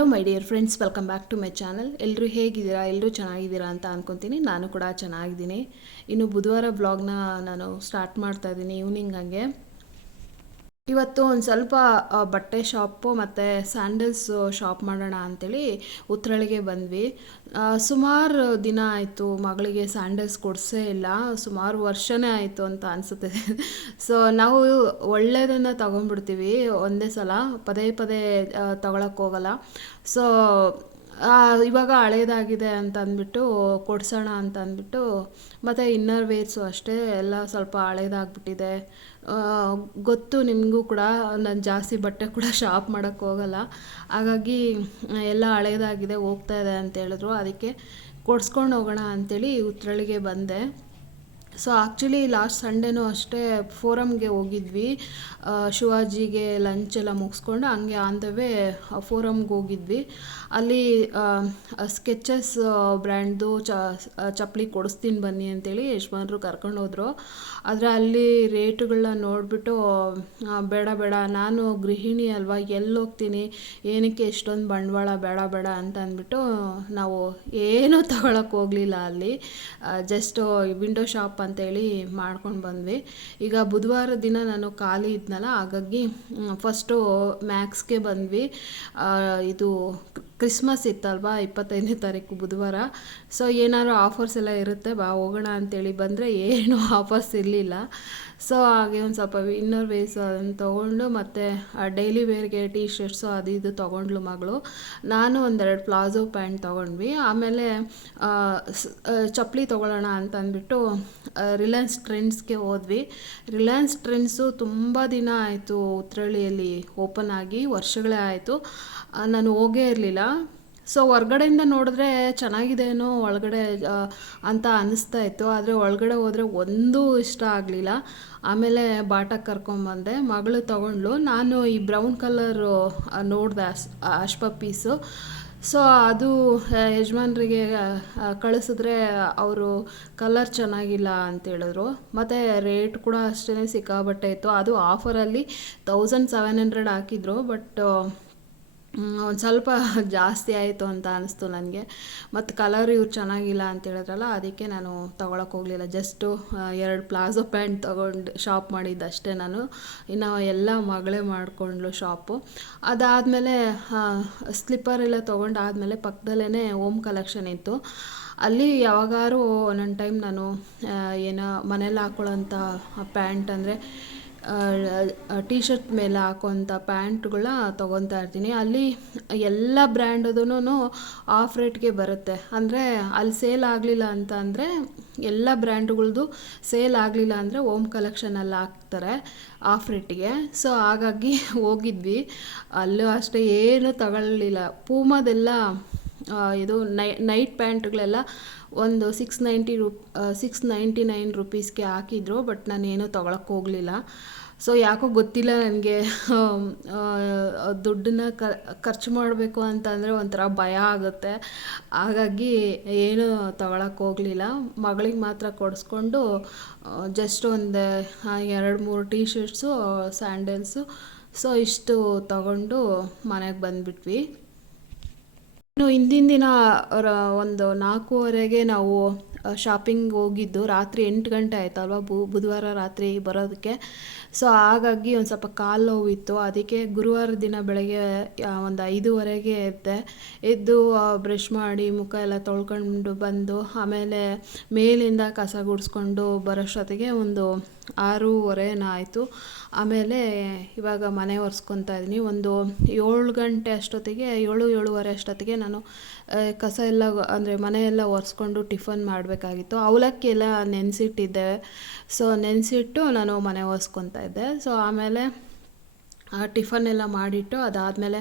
Hello, my dear friends, welcome back to my channel. ಎಲ್ಲರೂ ಹೇಗಿದ್ದೀರಾ? ಎಲ್ಲರೂ ಚೆನ್ನಾಗಿದ್ದೀರಾ ಅಂತ ಅಂದ್ಕೊತೀನಿ ನಾನು ಕೂಡ ಚೆನ್ನಾಗಿದ್ದೀನಿ. ಇನ್ನು ಬುಧವಾರ ಬ್ಲಾಗ್ನ ನಾನು ಸ್ಟಾರ್ಟ್ ಮಾಡ್ತಾ ಇದ್ದೀನಿ ಈವ್ನಿಂಗ್ ಹಂಗೆ. ಇವತ್ತು ಒಂದು ಸ್ವಲ್ಪ ಬಟ್ಟೆ ಶಾಪು ಮತ್ತು ಸ್ಯಾಂಡಲ್ಸ್ ಶಾಪ್ ಮಾಡೋಣ ಅಂಥೇಳಿ ಉತ್ತರಳಿಗೆ ಬಂದ್ವಿ. ಸುಮಾರು ದಿನ ಆಯಿತು ಮಗಳಿಗೆ ಸ್ಯಾಂಡಲ್ಸ್ ಕೊಡಿಸೇ ಇಲ್ಲ. ಸುಮಾರು ವರ್ಷನೇ ಆಯಿತು ಅಂತ ಅನಿಸುತ್ತೆ. ಸೊ ನಾವು ಒಳ್ಳೆಯದನ್ನು ತೊಗೊಂಡ್ಬಿಡ್ತೀವಿ. ಒಂದೇ ಸಲ ಪದೇ ಪದೇ ಹೋಗಲ್ಲ. ಸೊ ಇವಾಗ ಹಳೇದಾಗಿದೆ ಅಂತ ಅಂದ್ಬಿಟ್ಟು ಕೊಡಿಸೋಣ ಅಂತ ಅಂದ್ಬಿಟ್ಟು ಮತ್ತು ಇನ್ನರ್ ವೇರ್ಸು ಅಷ್ಟೇ. ಎಲ್ಲ ಸ್ವಲ್ಪ ಹಳೇದಾಗ್ಬಿಟ್ಟಿದೆ. ಗೊತ್ತು ನಿಮಗೂ ಕೂಡ, ನಾನು ಜಾಸ್ತಿ ಬಟ್ಟೆ ಕೂಡ ಶಾಪ್ ಮಾಡೋಕ್ಕೆ ಹೋಗಲ್ಲ. ಹಾಗಾಗಿ, ಎಲ್ಲ ಹಳೇದಾಗಿದೆ, ಹೋಗ್ತಾ ಇದೆ ಅಂತ ಹೇಳಿದ್ರು. ಅದಕ್ಕೆ ಕೊಡ್ಸ್ಕೊಂಡು ಹೋಗೋಣ ಅಂಥೇಳಿ ಉತ್ರಳಿಗೆ ಬಂದೆ. ಸೊ ಆ್ಯಕ್ಚುಲಿ ಲಾಸ್ಟ್ ಸಂಡೇನೂ ಅಷ್ಟೇ ಫೋರಮ್ಗೆ ಹೋಗಿದ್ವಿ. ಶಿವಾಜಿಗೆ ಲಂಚ್ ಎಲ್ಲ ಮುಗಿಸ್ಕೊಂಡು ಹಂಗೆ ಆನ್ ದ ವೇ ಫೋರಮ್ಗೆ ಹೋಗಿದ್ವಿ. ಅಲ್ಲಿ ಸ್ಕೆಚಸ್ ಬ್ರ್ಯಾಂಡ್ದು ಚಪ್ಪಲಿ ಕೊಡಿಸ್ತೀನಿ ಬನ್ನಿ ಅಂತೇಳಿ ಯಶವಂತರು ಕರ್ಕೊಂಡು ಹೋದರು. ಆದರೆ ಅಲ್ಲಿ ರೇಟುಗಳನ್ನ ನೋಡಿಬಿಟ್ಟು ಬೇಡ ಬೇಡ, ನಾನು ಗೃಹಿಣಿ ಅಲ್ವಾ ಎಲ್ಲಿ ಹೋಗ್ತೀನಿ ಏನಕ್ಕೆ ಎಷ್ಟೊಂದು ಬಂಡವಾಳ ಬೇಡ ಬೇಡ ಅಂತ ಅಂದ್ಬಿಟ್ಟು ನಾವು ಏನೂ ತಗೊಳಕ್ಕೆ ಹೋಗಲಿಲ್ಲ ಅಲ್ಲಿ. ಜಸ್ಟ್ ವಿಂಡೋ ಶಾಪ್ ಅಂತೇಳಿ ಮಾಡ್ಕೊಂಡು ಬಂದ್ವಿ. ಈಗ ಬುಧವಾರ ದಿನ ನಾನು ಖಾಲಿ ಇದ್ನಲ್ಲ, ಹಾಗಾಗಿ ಫಸ್ಟು ಮ್ಯಾಕ್ಸ್ಗೆ ಬಂದ್ವಿ. ಇದು ಕ್ರಿಸ್ಮಸ್ ಇತ್ತಲ್ವಾ, ಇಪ್ಪತ್ತೈದನೇ ತಾರೀಕು ಬುಧವಾರ. ಸೊ ಏನಾದ್ರು ಆಫರ್ಸ್ ಎಲ್ಲ ಇರುತ್ತೆ, ಬಾ ಹೋಗೋಣ ಅಂತೇಳಿ ಬಂದರೆ ಏನೂ ಆಫರ್ಸ್ ಇರಲಿಲ್ಲ. ಸೊ ಹಾಗೆ ಒಂದು ಸ್ವಲ್ಪ ಇನ್ನರ್ ವೇಸ್ ಅದನ್ನು ತೊಗೊಂಡು ಮತ್ತು ಡೈಲಿ ವೇರ್ಗೆ ಟೀ ಶರ್ಟ್ಸು ಅದು ಇದು ತೊಗೊಂಡ್ಲು ಮಗಳು. ನಾನು ಒಂದೆರಡು ಪ್ಲಾಜೋ ಪ್ಯಾಂಟ್ ತೊಗೊಂಡ್ವಿ. ಆಮೇಲೆ ಚಪ್ಪಲಿ ತೊಗೊಳ್ಳೋಣ ಅಂತ ಅಂದ್ಬಿಟ್ಟು ರಿಲಯನ್ಸ್ ಟ್ರೆಂಡ್ಸ್ಗೆ ಹೋದ್ವಿ. ರಿಲಯನ್ಸ್ ಟ್ರೆಂಡ್ಸು ತುಂಬ ದಿನ ಆಯಿತು ಉತ್ರಳ್ಳಿಯಲ್ಲಿ ಓಪನ್ ಆಗಿ, ವರ್ಷಗಳೇ ಆಯಿತು. ನಾನು ಹೋಗೇ ಇರಲಿಲ್ಲ. ಸೊ ಹೊರ್ಗಡೆಯಿಂದ ನೋಡಿದ್ರೆ ಚೆನ್ನಾಗಿದೆನೋ ಒಳಗಡೆ ಅಂತ ಅನ್ನಿಸ್ತಾ ಇತ್ತು. ಆದರೆ ಒಳಗಡೆ ಹೋದರೆ ಒಂದೂ ಇಷ್ಟ ಆಗಲಿಲ್ಲ. ಆಮೇಲೆ ಬಾಟಕ್ಕೆ ಕರ್ಕೊಂಬಂದೆ ಮಗಳು ತಗೊಂಡ್ಲು ನಾನು ಈ ಬ್ರೌನ್ ಕಲರು ನೋಡಿದೆ ಅಶ್ ಅಶ್ಪ ಪೀಸು. ಸೊ ಅದು ಯಜಮಾನ್ರಿಗೆ ಕಳಿಸಿದ್ರೆ ಅವರು ಕಲರ್ ಚೆನ್ನಾಗಿಲ್ಲ ಅಂತ ಹೇಳಿದ್ರು. ಮತ್ತು ರೇಟ್ ಕೂಡ ಅಷ್ಟೇ ಸಿಕ್ಕಾಬಟ್ಟೆ ಇತ್ತು. ಅದು ಆಫರಲ್ಲಿ ತೌಸಂಡ್ ಸೆವೆನ್ ಹಂಡ್ರೆಡ್ ಹಾಕಿದ್ರು. ಬಟ್ ಒಂದು ಸ್ವಲ್ಪ ಜಾಸ್ತಿ ಆಯಿತು ಅಂತ ಅನಿಸ್ತು ನನಗೆ. ಮತ್ತು ಕಲರ್ ಇವ್ರು ಚೆನ್ನಾಗಿಲ್ಲ ಅಂತ ಹೇಳಿದ್ರಲ್ಲ, ಅದಕ್ಕೆ ನಾನು ತೊಗೊಳಕ್ಕೆ ಹೋಗಲಿಲ್ಲ. ಜಸ್ಟು ಎರಡು ಪ್ಲಾಜೋ ಪ್ಯಾಂಟ್ ತೊಗೊಂಡು ಶಾಪ್ ಮಾಡಿದ್ದಷ್ಟೇ ನಾನು. ಇನ್ನು ಎಲ್ಲ ಮಗಳೇ ಮಾಡಿಕೊಂಡ್ಲು ಶಾಪು ಅದಾದಮೇಲೆ ಸ್ಲಿಪ್ಪರ್ ಎಲ್ಲ ತೊಗೊಂಡಾದಮೇಲೆ ಪಕ್ಕದಲ್ಲೇ ಓಮ್ ಕಲೆಕ್ಷನ್ ಇತ್ತು. ಅಲ್ಲಿ ಯಾವಾಗಾರು ಒಂದೊಂದು ಟೈಮ್ ನಾನು ಏನೋ ಮನೇಲಿ ಹಾಕೊಳ್ಳೋಂಥ ಪ್ಯಾಂಟ್ ಅಂದರೆ ಟೀ ಶರ್ಟ್ ಮೇಲೆ ಹಾಕೋಂಥ ಪ್ಯಾಂಟ್ಗಳ ತೊಗೊತಾ ಇರ್ತೀನಿ. ಅಲ್ಲಿ ಎಲ್ಲ ಬ್ರ್ಯಾಂಡದೂ ಆಫ್ ರೇಟ್ಗೆ ಬರುತ್ತೆ. ಅಂದರೆ ಅಲ್ಲಿ ಸೇಲ್ ಆಗಲಿಲ್ಲ ಅಂತ ಅಂದರೆ ಎಲ್ಲ ಬ್ರ್ಯಾಂಡ್ಗಳ್ದು ಸೇಲ್ ಆಗಲಿಲ್ಲ ಅಂದರೆ ಓಮ್ ಕಲೆಕ್ಷನಲ್ಲಿ ಹಾಕ್ತಾರೆ ಆಫ್ ರೇಟಿಗೆ ಸೊ ಹಾಗಾಗಿ ಹೋಗಿದ್ವಿ. ಅಲ್ಲೂ ಅಷ್ಟೇ ಏನೂ ತಗೊಳ್ಳಲಿಲ್ಲ ಪೂಮದೆಲ್ಲ ಇದು ನೈ ನೈಟ್ ಪ್ಯಾಂಟ್ಗಳೆಲ್ಲ ಒಂದು ಸಿಕ್ಸ್ ನೈಂಟಿ ರು ಸಿಕ್ಸ್ ನೈಂಟಿ ನೈನ್ ರುಪೀಸ್ಗೆ ಹಾಕಿದ್ರು ಬಟ್ ನಾನೇನು ತೊಗೊಳಕ್ಕೆ ಹೋಗಲಿಲ್ಲ. ಸೊ ಯಾಕೋ ಗೊತ್ತಿಲ್ಲ ನನಗೆ. ದುಡ್ಡನ್ನ ಖರ್ಚು ಮಾಡಬೇಕು ಅಂತಂದರೆ ಒಂಥರ ಭಯ ಆಗುತ್ತೆ. ಹಾಗಾಗಿ ಏನು ತೊಗೊಳಕ್ಕೆ ಹೋಗಲಿಲ್ಲ. ಮಗಳಿಗೆ ಮಾತ್ರ ಕೊಡಿಸ್ಕೊಂಡು ಜಸ್ಟ್ ಒಂದು ಎರಡು, ಮೂರು ಟೀ ಶರ್ಟ್ಸು ಸ್ಯಾಂಡಲ್ಸು ಸೊ ಇಷ್ಟು ತಗೊಂಡು ಮನೆಗೆ ಬಂದುಬಿಟ್ವಿ. ಇನ್ನು ಹಿಂದಿನ ದಿನ ಒಂದು ನಾಲ್ಕೂವರೆಗೆ ನಾವು ಶಾಪಿಂಗ್ ಹೋಗಿದ್ದು, ರಾತ್ರಿ ಎಂಟು ಗಂಟೆ ಆಯ್ತಲ್ವ? ಬುಧವಾರ ರಾತ್ರಿ ಬರೋದಕ್ಕೆ. ಸೊ ಹಾಗಾಗಿ ಒಂದು ಸ್ವಲ್ಪ ಕಾಲು ನೋವಿತ್ತು. ಅದಕ್ಕೆ ಗುರುವಾರ ದಿನ ಬೆಳಗ್ಗೆ ಒಂದು ಐದೂವರೆಗೆ ಎದ್ದೆ. ಎದ್ದು ಬ್ರಷ್ ಮಾಡಿ, ಮುಖ ಎಲ್ಲ ತೊಳ್ಕೊಂಡು ಬಂದು, ಆಮೇಲೆ ಮೇಲಿಂದ ಕಸ ಗುಡಿಸ್ಕೊಂಡು ಬರೋಷ್ಟೊತ್ತಿಗೆ ಒಂದು ಆರೂವರೆನ ಆಯಿತು. ಆಮೇಲೆ ಇವಾಗ ಮನೆ ಒರೆಸ್ಕೊತಾ ಇದ್ದೀನಿ. ಒಂದು ಏಳು ಗಂಟೆ ಅಷ್ಟೊತ್ತಿಗೆ, ಏಳು, ಏಳುವರೆ ಅಷ್ಟೊತ್ತಿಗೆ ನಾನು ಕಸ ಎಲ್ಲ ಅಂದರೆ ಮನೆಯೆಲ್ಲ ಒರೆಸ್ಕೊಂಡು ಟಿಫನ್ ಮಾಡಬೇಕಾಗಿತ್ತು. ಅವಲಕ್ಕಿ ಎಲ್ಲ ನೆನೆಸಿಟ್ಟಿದ್ದೆ. ಸೊ ನೆನೆಸಿಟ್ಟು ನಾನು ಮನೆ ಒರೆಸ್ಕೊತಾ ಇದ್ದೆ ಸೊ ಆಮೇಲೆ ಟಿಫನ್ ಎಲ್ಲ ಮಾಡಿಟ್ಟು, ಅದಾದಮೇಲೆ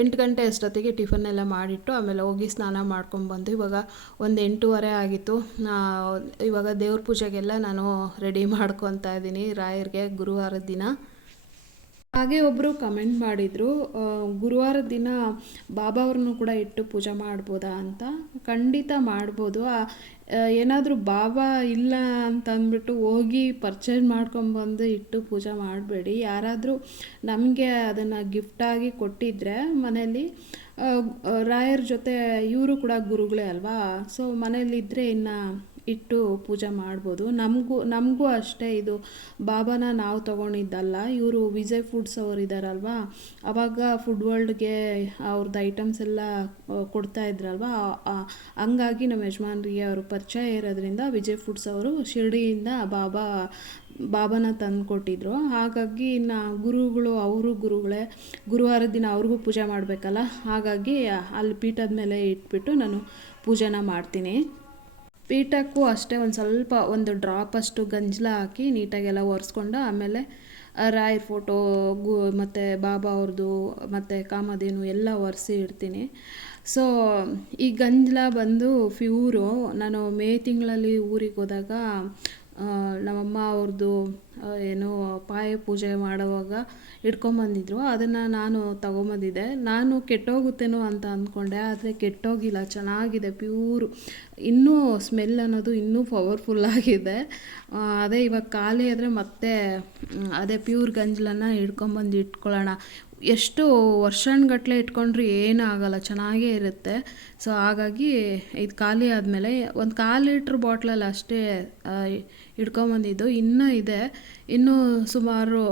ಎಂಟು ಗಂಟೆ ಅಷ್ಟೊತ್ತಿಗೆ ಟಿಫನ್ ಎಲ್ಲ ಮಾಡಿಟ್ಟು, ಆಮೇಲೆ ಹೋಗಿ ಸ್ನಾನ ಮಾಡ್ಕೊಂಡ್ಬಂದು ಇವಾಗ ಒಂದು ಎಂಟೂವರೆ ಆಗಿತ್ತು. ಇವಾಗ ದೇವ್ರ ಪೂಜೆಗೆಲ್ಲ ನಾನು ರೆಡಿ ಮಾಡ್ಕೊತಾ ಇದ್ದೀನಿ ರಾಯರಿಗೆ ಗುರುವಾರದ ದಿನ. ಹಾಗೆ ಒಬ್ಬರು ಕಮೆಂಟ್ ಮಾಡಿದರು ಗುರುವಾರ ದಿನ ಬಾಬಾ ಅವ್ರನ್ನೂ ಕೂಡ ಇಟ್ಟು ಪೂಜೆ ಮಾಡ್ಬೋದಾ ಅಂತ. ಖಂಡಿತ ಮಾಡ್ಬೋದು. ಏನಾದರೂ ಬಾಬಾ ಇಲ್ಲ ಅಂತ ಅಂದ್ಬಿಟ್ಟು ಹೋಗಿ ಪರ್ಚೇಸ್ ಮಾಡ್ಕೊಂಬಂದು ಇಟ್ಟು ಪೂಜೆ ಮಾಡಬೇಡಿ. ಯಾರಾದರೂ ನಮಗೆ ಅದನ್ನು ಗಿಫ್ಟಾಗಿ ಕೊಟ್ಟಿದ್ದರೆ ಮನೇಲಿ ರಾಯರ ಜೊತೆ ಇವರು ಕೂಡ ಗುರುಗಳೇ ಅಲ್ವಾ? ಸೊ ಮನೇಲಿದ್ದರೆ ಇನ್ನು ಇಟ್ಟು ಪೂಜೆ ಮಾಡ್ಬೋದು. ನಮಗೂ ನಮಗೂ ಅಷ್ಟೇ ಇದು. ಬಾಬಾನ ನಾವು ತಗೊಂಡಿದ್ದಲ್ಲ. ಇವರು ವಿಜಯ್ ಫುಡ್ಸ್ ಅವರು ಇದ್ದಾರಲ್ವಾ ಅವಾಗ ಫುಡ್ ವರ್ಲ್ಡ್ಗೆ ಅವ್ರದ್ದು ಐಟಮ್ಸ್ ಎಲ್ಲ ಕೊಡ್ತಾ ಇದ್ರಲ್ವ? ಹಂಗಾಗಿ ನಮ್ಮ ಯಜಮಾನ್ರಿಗೆ ಅವರು ಪರಿಚಯ ಇರೋದ್ರಿಂದ ವಿಜಯ್ ಫುಡ್ಸ್ ಅವರು ಶಿರ್ಡಿಯಿಂದ ಬಾಬಾ, ಬಾಬಾನ ತಂದು ಕೊಟ್ಟಿದ್ರು. ಹಾಗಾಗಿ ಇನ್ನು ಗುರುಗಳು, ಅವರು ಗುರುಗಳೇ, ಗುರುವಾರ ದಿನ ಅವ್ರಿಗೂ ಪೂಜೆ ಮಾಡಬೇಕಲ್ಲ? ಹಾಗಾಗಿ ಅಲ್ಲಿ ಪೀಠದ ಮೇಲೆ ಇಟ್ಬಿಟ್ಟು ನಾನು ಪೂಜೆನ ಮಾಡ್ತೀನಿ. ಪೀಠಕ್ಕೂ ಅಷ್ಟೇ ಒಂದು ಸ್ವಲ್ಪ ಒಂದು ಡ್ರಾಪಷ್ಟು ಗಂಜಲ ಹಾಕಿ ನೀಟಾಗೆಲ್ಲ ಒರೆಸ್ಕೊಂಡು ಆಮೇಲೆ ರಾಯರ ಫೋಟೋ ಗು, ಮತ್ತು ಬಾಬಾ ಅವ್ರದ್ದು ಮತ್ತು ಕಾಮಧೇನು ಎಲ್ಲ ಒರೆಸಿ ಇಡ್ತೀನಿ. ಸೊ ಈ ಗಂಜಲ ಬಂದು, ಫ್ಯೂರು, ನಾನು ಮೇ ತಿಂಗಳಲ್ಲಿ ಊರಿಗೆ ಹೋದಾಗ ನಮ್ಮಮ್ಮ ಅವ್ರದ್ದು ಏನು ಪಾಯ ಪೂಜೆ ಮಾಡುವಾಗ ಇಟ್ಕೊಂಬಂದಿದ್ರು ಅದನ್ನು ನಾನು ತಗೊಂಬಂದಿದ್ದೆ. ನಾನು ಕೆಟ್ಟೋಗುತ್ತೇನೋ ಅಂತ ಅಂದ್ಕೊಂಡೆ, ಆದರೆ ಕೆಟ್ಟೋಗಿಲ್ಲ. ಚೆನ್ನಾಗಿದೆ, ಪ್ಯೂರು. ಇನ್ನೂ ಸ್ಮೆಲ್ ಅನ್ನೋದು ಇನ್ನೂ ಪವರ್ಫುಲ್ ಆಗಿದೆ. ಅದೇ ಇವಾಗ ಖಾಲಿ ಆದರೆ ಮತ್ತೆ ಅದೇ ಪ್ಯೂರ್ ಗಂಜಲನ್ನು ಹಿಡ್ಕೊಂಬಂದು ಇಟ್ಕೊಳ್ಳೋಣ. ಎಷ್ಟು ವರ್ಷಗಟ್ಟಲೆ ಇಟ್ಕೊಂಡ್ರೆ ಏನೂ ಆಗಲ್ಲ, ಚೆನ್ನಾಗೇ ಇರುತ್ತೆ. ಸೊ ಹಾಗಾಗಿ ಇದು ಖಾಲಿ ಆದಮೇಲೆ ಒಂದು ಕಾಲು ಲೀಟ್ರ್ ಬಾಟ್ಲಲ್ಲಿ ಅಷ್ಟೇ ಇಟ್ಕೊಂಬಂದಿದ್ದು. ಇನ್ನೂ ಇದೆ. ಇನ್ನೂ ಸುಮಾರು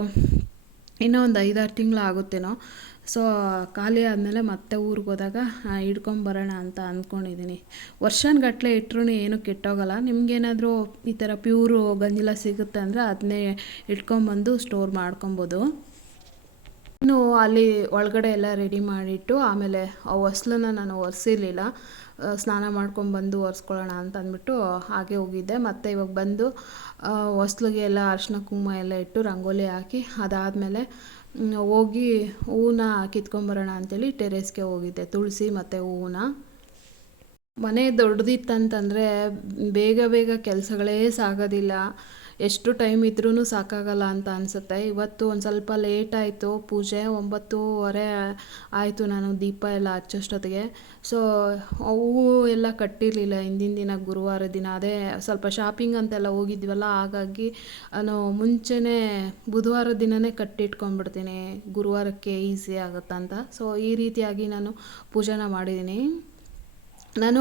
ಇನ್ನೂ ಒಂದು ಐದಾರು ತಿಂಗಳು ಆಗುತ್ತೇನೋ. ಸೊ ಖಾಲಿ ಆದಮೇಲೆ ಮತ್ತೆ ಊರಿಗೆ ಹೋದಾಗ ಹಿಡ್ಕೊಂಬರೋಣ ಅಂತ ಅಂದ್ಕೊಂಡಿದ್ದೀನಿ ವರ್ಷಗಟ್ಟಲೆ ಇಟ್ರೂ ಏನೂ ಕೆಟ್ಟೋಗಲ್ಲ. ನಿಮಗೇನಾದರೂ ಈ ಥರ ಪ್ಯೂರು ಗಂಜಿಲ ಸಿಗುತ್ತೆ ಅಂದರೆ ಅದನ್ನೇ ಇಟ್ಕೊಂಬಂದು ಸ್ಟೋರ್ ಮಾಡ್ಕೊಬೋದು. ಇನ್ನು ಅಲ್ಲಿ ಒಳಗಡೆ ಎಲ್ಲ ರೆಡಿ ಮಾಡಿಟ್ಟು ಆಮೇಲೆ ಆ ಹೊಸ್ಲನ್ನ ನಾನು ಒರೆಸಿರ್ಲಿಲ್ಲ. ಸ್ನಾನ ಮಾಡ್ಕೊಂಡ್ಬಂದು ಒರೆಸ್ಕೊಳ್ಳೋಣ ಅಂತ ಅಂದ್ಬಿಟ್ಟು ಹಾಗೆ ಹೋಗಿದ್ದೆ. ಮತ್ತು ಇವಾಗ ಬಂದು ಹೊಸ್ಲಿಗೆ ಎಲ್ಲ ಅರಿಶಿನ ಕುಂಕುಮ ಎಲ್ಲ ಇಟ್ಟು ರಂಗೋಲಿ ಹಾಕಿ ಅದಾದಮೇಲೆ ಹೋಗಿ ಹೂವನ್ನ ಕಿತ್ಕೊಂಬರೋಣ ಅಂತೇಳಿ ಟೆರೇಸ್ಗೆ ಹೋಗಿದ್ದೆ. ತುಳಸಿ ಮತ್ತು ಹೂವನ್ನ. ಮನೆ ದೊಡ್ಡದಿತ್ತಂತಂದರೆ ಬೇಗ ಬೇಗ ಕೆಲಸಗಳೇ ಸಾಗೋದಿಲ್ಲ. ಎಷ್ಟು ಟೈಮ್ ಇದ್ರೂ ಸಾಕಾಗಲ್ಲ ಅಂತ ಅನಿಸುತ್ತೆ. ಇವತ್ತು ಒಂದು ಸ್ವಲ್ಪ ಲೇಟ್ ಆಯಿತು. ಪೂಜೆ ಒಂಬತ್ತೂವರೆ ಆಯಿತು ನಾನು ದೀಪ ಎಲ್ಲ ಹಚ್ಚೋಷ್ಟೊತ್ತಿಗೆ. ಸೊ ಹೂವು ಎಲ್ಲ ಕಟ್ಟಿರಲಿಲ್ಲ ಹಿಂದಿನ ದಿನ, ಗುರುವಾರ ದಿನ. ಅದೇ ಸ್ವಲ್ಪ ಶಾಪಿಂಗ್ ಅಂತೆಲ್ಲ ಹೋಗಿದ್ವಲ್ಲ, ಹಾಗಾಗಿ ನಾನು ಮುಂಚೆನೇ ಬುಧವಾರ ದಿನವೇ ಕಟ್ಟಿಟ್ಕೊಂಡ್ಬಿಡ್ತೀನಿ. ಗುರುವಾರಕ್ಕೆ ಈಸಿ ಆಗುತ್ತಂತ ಸೊ ಈ ರೀತಿಯಾಗಿ ನಾನು ಪೂಜೆನ ಮಾಡಿದ್ದೀನಿ. ನಾನು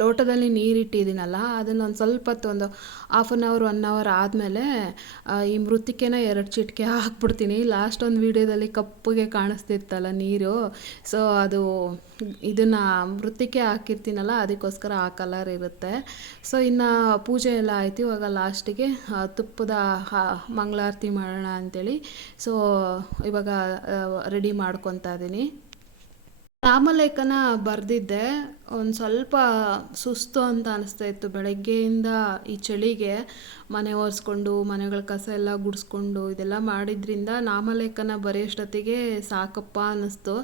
ಲೋಟದಲ್ಲಿ ನೀರಿಟ್ಟಿದ್ದೀನಲ್ಲ, ಅದನ್ನ ಒಂದು ಸ್ವಲ್ಪ ಹೊತ್ತು ಒಂದು half an hour one hour ಆದಮೇಲೆ ಈ ಮೃತ್ತಿಕೆನ ಎರಡು ಚಿಟಿಕೆ ಹಾಕ್ಬಿಡ್ತೀನಿ. ಲಾಸ್ಟ್ ಒಂದು ವೀಡಿಯೋದಲ್ಲಿ ಕಪ್ಪಗೆ ಕಾಣಿಸ್ತಿತ್ತಲ್ಲ ನೀರು. ಸೊ ಅದು, ಇದನ್ನು ಮೃತ್ತಿಕೆ ಹಾಕಿರ್ತೀನಲ್ಲ, ಅದಕ್ಕೋಸ್ಕರ ಆ ಕಲರ್ ಇರುತ್ತೆ. ಸೊ ಇನ್ನು ಪೂಜೆ ಎಲ್ಲ ಆಯಿತು, ಇವಾಗ ಲಾಸ್ಟಿಗೆ ತುಪ್ಪದ ಮಂಗಳಾರತಿ ಮಾಡೋಣ ಅಂಥೇಳಿ ಸೊ ಇವಾಗ ರೆಡಿ ಮಾಡ್ಕೊತಾ ಇದ್ದೀನಿ ನಾಮಲೇಖನ ಬರೆದಿದ್ದೆ. ಒಂದು ಸ್ವಲ್ಪ ಸುಸ್ತು ಅಂತ ಅನಿಸ್ತಾ ಇತ್ತು. ಬೆಳಗ್ಗೆಯಿಂದ ಈ ಚಳಿಗೆ ಮನೆ ಒರೆಸ್ಕೊಂಡು, ಮನೆಗಳ ಕಸ ಎಲ್ಲ ಗುಡಿಸ್ಕೊಂಡು ಇದೆಲ್ಲ ಮಾಡಿದ್ರಿಂದ ನಾಮಲೇಖನ ಬರೆಯೋಷ್ಟೊತ್ತಿಗೆ ಸಾಕಪ್ಪ ಅನ್ನಿಸ್ತು.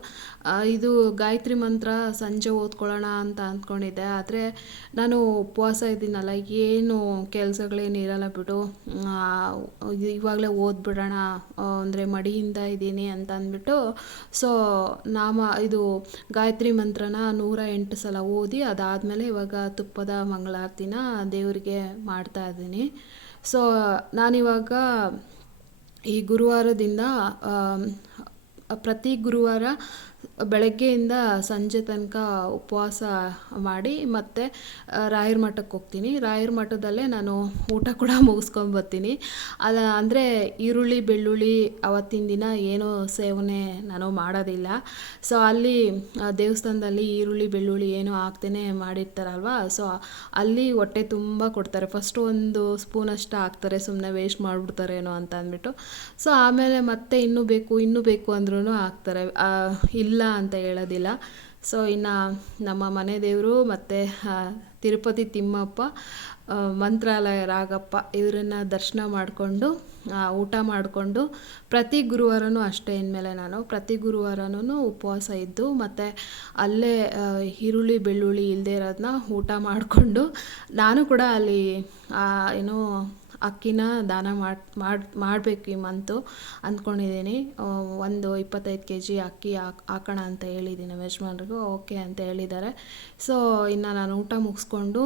ಇದು ಗಾಯತ್ರಿ ಮಂತ್ರ ಸಂಜೆ ಓದ್ಕೊಳ್ಳೋಣ ಅಂತ ಅಂದ್ಕೊಂಡಿದ್ದೆ. ಆದರೆ ನಾನು ಉಪವಾಸ ಇದ್ದೀನಲ್ಲ, ಏನು ಕೆಲಸಗಳೇನಿರಲ್ಲ ಬಿಡು. ಇವಾಗಲೇ ಓದ್ಬಿಡೋಣ ಅಂದರೆ ಮಡಿಯಿಂದ ಇದ್ದೀನಿ ಅಂತ ಅಂದ್ಬಿಟ್ಟು, ಸೊ ನಾಮ ಇದು ಗಾಯತ್ರಿ ಮಂತ್ರನ ನೂರ ಎಂಟು ಸಲ ಓದಿ ಅದಾದಮೇಲೆ ಇವಾಗ ತುಪ್ಪದ ಮಂಗಳಾರತಿನ ದೇವರಿಗೆ ಮಾಡ್ತಾ ಇದ್ದೀನಿ. ಸೊ ನಾನಿವಾಗ ಈ ಗುರುವಾರದಿಂದ ಪ್ರತಿ ಗುರುವಾರ ಬೆಳಗ್ಗೆಯಿಂದ ಸಂಜೆ ತನಕ ಉಪವಾಸ ಮಾಡಿ ಮತ್ತು ರಾಯರ ಮಠಕ್ಕೆ ಹೋಗ್ತೀನಿ. ರಾಯರ ಮಠದಲ್ಲೇ ನಾನು ಊಟ ಕೂಡ ಮುಗಿಸ್ಕೊಂಬರ್ತೀನಿ ಅದ, ಅಂದರೆ ಈರುಳ್ಳಿ, ಬೆಳ್ಳುಳ್ಳಿ ಅವತ್ತಿನ ದಿನ ಏನೂ ಸೇವನೆ ನಾನು ಮಾಡೋದಿಲ್ಲ. ಸೊ ಅಲ್ಲಿ ದೇವಸ್ಥಾನದಲ್ಲಿ ಈರುಳ್ಳಿ, ಬೆಳ್ಳುಳ್ಳಿ ಏನೂ ಹಾಕ್ತೇನೆ ಮಾಡಿರ್ತಾರಲ್ವಾ? ಸೊ ಅಲ್ಲಿ ಹೊಟ್ಟೆ ತುಂಬ ಕೊಡ್ತಾರೆ. ಫಸ್ಟು ಒಂದು ಸ್ಪೂನ್ ಸ್ಪೂನಷ್ಟು ಹಾಕ್ತಾರೆ ಸುಮ್ಮನೆ ವೇಸ್ಟ್ ಮಾಡಿಬಿಡ್ತಾರೇನೋ ಅಂತ ಅಂದ್ಬಿಟ್ಟು. ಸೊ ಆಮೇಲೆ ಮತ್ತೆ ಇನ್ನೂ ಬೇಕು ಇನ್ನೂ ಬೇಕು ಅಂದ್ರೂ ಹಾಕ್ತಾರೆ. ಇಲ್ಲ ಅಂತ ಹೇಳೋದಿಲ್ಲ. ಸೊ ಇನ್ನು ನಮ್ಮ ಮನೆ ದೇವರು ಮತ್ತು ತಿರುಪತಿ ತಿಮ್ಮಪ್ಪ ಮಂತ್ರಾಲಯ ರಾಗಪ್ಪ ಇವರನ್ನು ದರ್ಶನ ಮಾಡಿಕೊಂಡು ಊಟ ಮಾಡಿಕೊಂಡು, ಪ್ರತಿ ಗುರುವಾರನೂ ಅಷ್ಟೇ ಇನ್ಮೇಲೆ ನಾನು. ಪ್ರತಿ ಗುರುವಾರನೂ ಉಪವಾಸ ಇದ್ದು, ಮತ್ತು ಅಲ್ಲೇ ಈರುಳ್ಳಿ, ಬೆಳ್ಳುಳ್ಳಿ ಇಲ್ಲದೇ ಇರೋದನ್ನ ಊಟ ಮಾಡಿಕೊಂಡು, ನಾನು ಕೂಡ ಅಲ್ಲಿ ಏನು ಅಕ್ಕಿನ ದಾನ ಮಾಡಿ ಮಾಡಿ, ಮಾಡಬೇಕು ಈ ಮಂತು ಅಂದ್ಕೊಂಡಿದ್ದೀನಿ. ಒಂದು ಇಪ್ಪತ್ತೈದು ಕೆ ಜಿ ಅಕ್ಕಿ ಹಾಕ್, ಹಾಕೋಣ ಅಂತ ಹೇಳಿದ್ದೀನಿ ನಮ್ಮ ಯಜಮಾನ್ರಿಗೂ. ಓಕೆ ಅಂತ ಹೇಳಿದ್ದಾರೆ. ಸೊ ಇನ್ನು ನಾನು ಊಟ ಮುಗಿಸ್ಕೊಂಡು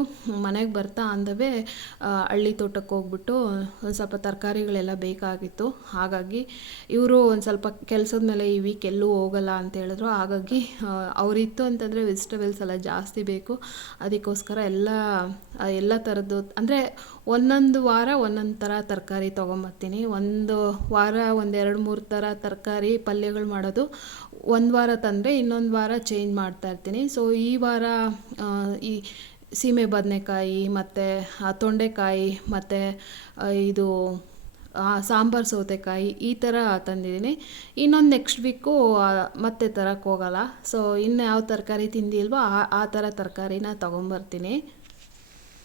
ಮನೆಗೆ ಬರ್ತಾ ಅಂದವೇ ಹಳ್ಳಿ ತೋಟಕ್ಕೆ ಹೋಗ್ಬಿಟ್ಟು ಒಂದು ಸ್ವಲ್ಪ ತರಕಾರಿಗಳೆಲ್ಲ ಬೇಕಾಗಿತ್ತು. ಹಾಗಾಗಿ ಇವರು ಒಂದು ಸ್ವಲ್ಪ ಕೆಲಸದ ಮೇಲೆ ಈ ವೀಕ್ ಎಲ್ಲೂ ಹೋಗಲ್ಲ ಅಂತ ಹೇಳಿದ್ರು. ಹಾಗಾಗಿ ಅವರಿತ್ತು ಅಂತಂದರೆ ವೆಜಿಟೇಬಲ್ಸ್ ಎಲ್ಲ ಜಾಸ್ತಿ ಬೇಕು. ಅದಕ್ಕೋಸ್ಕರ ಎಲ್ಲ ಎಲ್ಲ ಥರದ್ದು ಅಂದರೆ ಒಂದೊಂದು ವಾರ ಒಂದೊಂದು ಥರ ತರಕಾರಿ ತೊಗೊಂಬರ್ತೀನಿ ಒಂದು ವಾರ, ಒಂದೆರಡು, ಮೂರು ಥರ ತರಕಾರಿ ಪಲ್ಯಗಳು ಮಾಡೋದು ಒಂದು ವಾರ ತಂದರೆ ಇನ್ನೊಂದು ವಾರ ಚೇಂಜ್ ಮಾಡ್ತಾ ಇರ್ತೀನಿ. ಸೊ ಈ ವಾರ ಈ ಸೀಮೆ ಬದನೆಕಾಯಿ ಮತ್ತು ತೊಂಡೆಕಾಯಿ ಮತ್ತು ಇದು ಸಾಂಬಾರ್ ಸೌತೆಕಾಯಿ ಈ ಥರ ತಂದಿದ್ದೀನಿ. ಇನ್ನೊಂದು ನೆಕ್ಸ್ಟ್ ವೀಕು ಮತ್ತೆ ತರಕ್ಕೆ ಹೋಗಲ್ಲ. ಸೊ ಇನ್ನು ಯಾವ ತರಕಾರಿ ತಿಂದಿಲ್ವೋ ಆ ಆ ಥರ ತರಕಾರಿನ ತೊಗೊಂಬರ್ತೀನಿ.